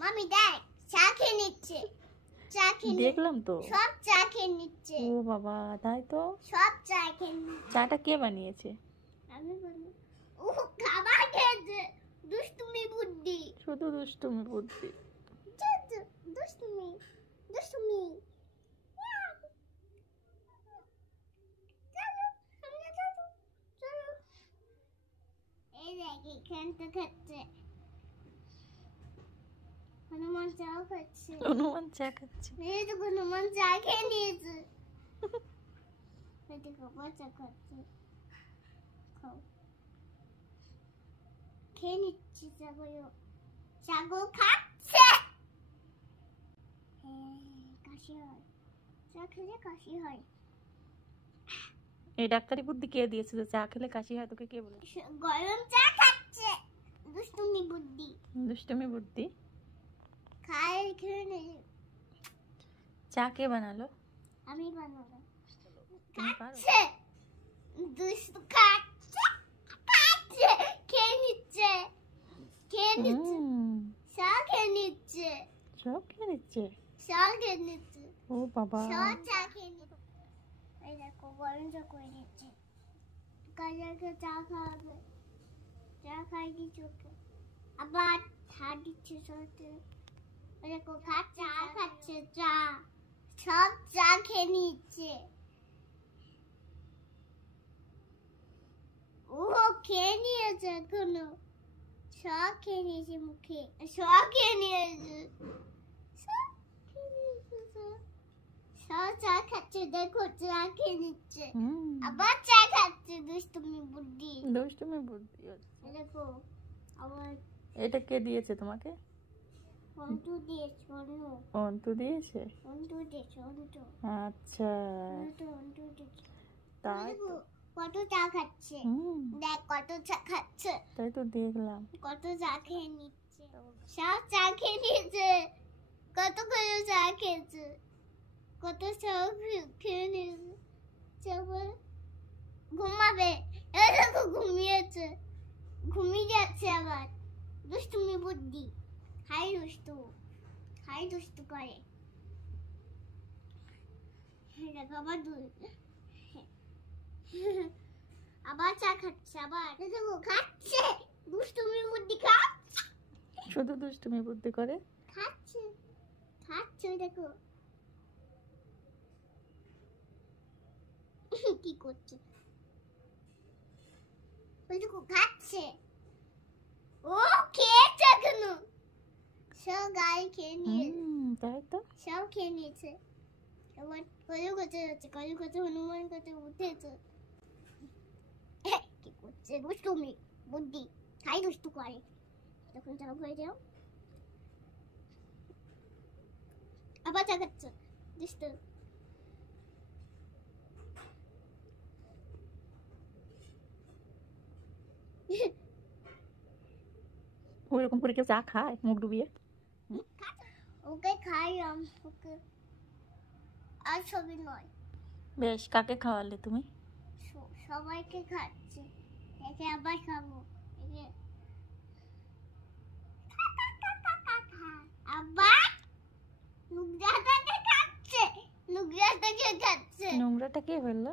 মামি দেখ চা খেয়ে নিচ্ছে। চা খেয়ে দেখলাম তো সব চা খেয়ে নিচ্ছে। ও বাবা, তাই তো। সব চা খেয়ে নিচ্ছে। চাটা কে বানিয়েছে? আমি বলি ও খাবার খেয়েছে। দুষ্টুমি বুদ্ধি, শুধু দুষ্টুমি বুদ্ধি। দুষ্টুমি দুষ্টুমি। এই দেখ এখানটা খাচ্ছে। হনুমান চাও খাচ্ছে। হনুমান চা খাচ্ছে। এই তো হনুমান চা খেয়ে নিয়েছে। এই দেখো বাচ্চা খাচ্ছে। খাও। খেয়ে নিচ্ছে চাগো। চাগো খাচ্ছে। কাশি হয়। চা খেলে কাশি হয়। এই ডাক্তারি বুদ্ধি কে দিয়েছে যে চা খেলে কাশি হয়? তোকে কে বলেছে? গরম চা খাচ্ছে। দুষ্টুমি বুদ্ধি। দুষ্টুমি বুদ্ধি। খায় খেয়ে নেই। চা কে বানালো? আমি বানালাম। তুমি পারো? খাচ্ছে। দুষ্টু খাচ্ছে। খাচ্ছে। খেয়ে নিচ্ছে। খেয়ে নিচ্ছে। চা খেয়ে নিচ্ছে। সব খেয়ে নিচ্ছে। চা খেয়ে নিচ্ছে। ও বাবা, সব চা খেয়ে নিচ্ছে। এই দেখো গরম চা করে নিচ্ছে। কালকে চা খাওয়াবে। চা খাই দিচ্ছে ওকে। আবার চা দিচ্ছে সাথে। এই দেখো খাচ্ছে। চা খাচ্ছে। চা সব চা খেয়ে নিচ্ছে। ও খেয়ে নিয়েছে এখনো। সব খেয়ে নিয়েছে মুখে। সব খেয়ে নিয়েছে। সব খেয়ে নিয়েছে সব। সব চা খাচ্ছে। দেখো চা খেয়ে নিচ্ছে। আবার চা খাচ্ছে। দুষ্টুমি বুদ্ধি। দুষ্টুমি বুদ্ধি। দেখো আবার এটা কে দিয়েছে তোমাকে? অন্তু দিয়েছে। অন্তু দিয়েছে। অন্তু দিয়েছে। অন্তু আচ্ছা, অন্তু দিয়েছে। তাই দেখো তো। কত চা খাচ্ছে। দেখ কত চা খাচ্ছে। তাই তো দেখলাম। কত চা খেয়ে নিচ্ছে। সব চা খেয়ে নিয়েছে। কত করে চা খেয়েছে। কত চা খেয়ে নিয়েছে। তারপর ঘুমাবে। এই দেখো ঘুমিয়েছে। ঘুমিয়ে যাচ্ছে আবার। দুষ্টুমি বুদ্ধি। হাই দুষ্টু। হাই দুষ্টু করে। দেখো আবার আবার চা খাচ্ছে। আবার দেখো খাচ্ছে। দুষ্টুমি বুদ্ধি খাচ্ছে। শুধু দুষ্টুমি বুদ্ধি করে। খাচ্ছে। খাচ্ছে দেখো কি করছে। ওই দেখো খাচ্ছে। ও খেয়েছে এখনো। সব গায়ে খেয়ে নিয়েছে। তাই তো। সব খেয়ে নিয়েছে। এবার কজু করতে যাচ্ছে। কজু করতে হনুমান করতে উঠেছে। কি করছে? দুষ্টুমি বুদ্ধি। খাই দুষ্টু করে। তখন যাও হয়ে যাও। আবার চা খাচ্ছে। দুষ্টু। ওইরকম করে কেউ চা খায় মুখ ডুবিয়ে? ওকে খাইলাম। ওকে আর ছবি নয়। বেশ, কাকে খাওয়ালে তুমি? সবাইকে খাচ্ছে। একে আবার খাবো। আবার নুগরাটাকে খাচ্ছে। নুগরাটাকে খাচ্ছে। নোংরাটা কে ফেললো?